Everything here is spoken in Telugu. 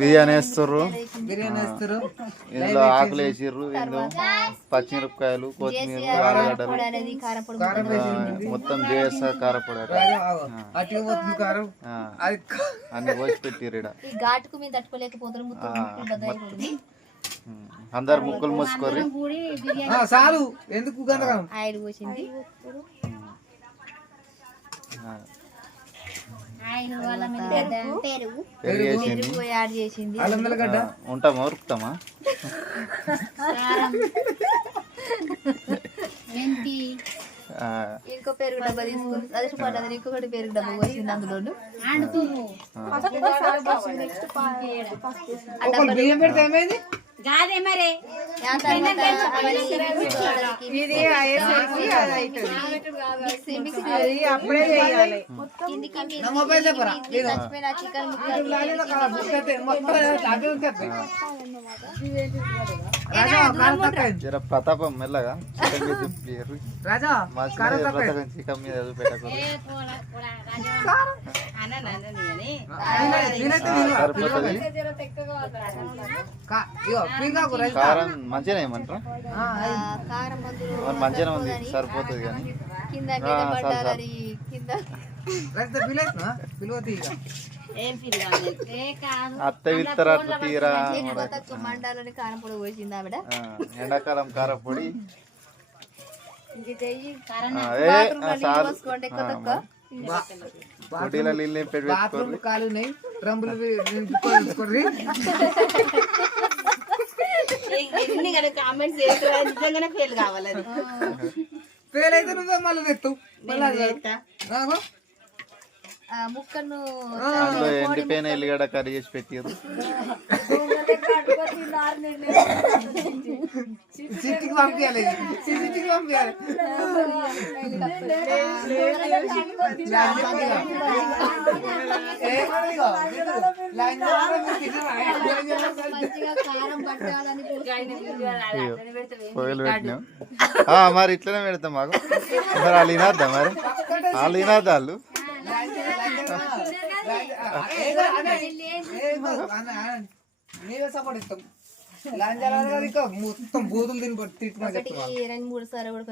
బిర్యానీ వేస్తారు, బిర్యానీ వేస్తారు, ఇందులో ఆకులు వేసిర్రు, ఇందులో పచ్చిమిరపకాయలు, కొత్తిమీర, ఆలుగడ్డలు, కారం వేసి మొత్తం చేస్తా కారపొడి అట్లా పోతుంది కారం. అది అన్ని పోసి పెట్టిర్రు ఈడ. ఈ ఘాటుకు మీద తట్టుకోలేకపోతున్నారు. అందరు ముక్కులు మూసుకొని చాలు, ఎందుకు గందరం. ఆయిల్ పోసింది, పెరుగు వేసింది, పెరుగు యాడ్ చేసింది, అల్లం వెల్లిగడ్డ ఉంటామా ఉరుకుతామా, ఇంకో పెరుగు డబ్బా తీసుకుని అది పడ్డది, ఇంకొకటి పెరుగు డబ్బా పోసింది అందులో. బియ్యం పెడితే ఏమైంది? అప్పుడే చేయాలి. మొబైల్ చెప్పరా చికెన్ జర ప్రతాపం మెల్లగా రాజా చికెన్ మీద పెట్టకూడదు. కారం మంచిగా ఏమంటారా? కారం మరి మంచిగానే ఉంది, సరిపోతుంది కానీ కింద మీద పడ్డాలి కింద. అత్త విత్తరా అట్లా తీరా. మండాలని కారం పొడి పోసింది ఆవిడ. ఎండాకాలం కారపొడి పొడిలో నీళ్ళు పెట్టి పెట్టుకోరు. కాలు డ్రమ్ములు తీసుకోండి. కామెంట్స్ నిజంగానే ఫెయిల్ కావాలి. ఫెయిల్ అయితే నువ్వే మళ్ళీ తెస్తావు. ముక్కను అందులో ఎండిపోయిన ఎల్లిగడ్డ కర్రీ చేసి పెట్టారు. సిటీకి పంపించాలి, సిటీకి పంపించాలి. పొయ్యిలు పెట్టినాం. మరి ఇట్లనే పెడతాం మాకు. మరి వాళ్ళు వినద్దా, మరి వాళ్ళు వినద్దా, వాళ్ళు నీవే సపోర్ట్ ఇస్తాం. మొత్తం బూతులు తిని తిట్టుకున్నా 2-3 సార్లు కూడా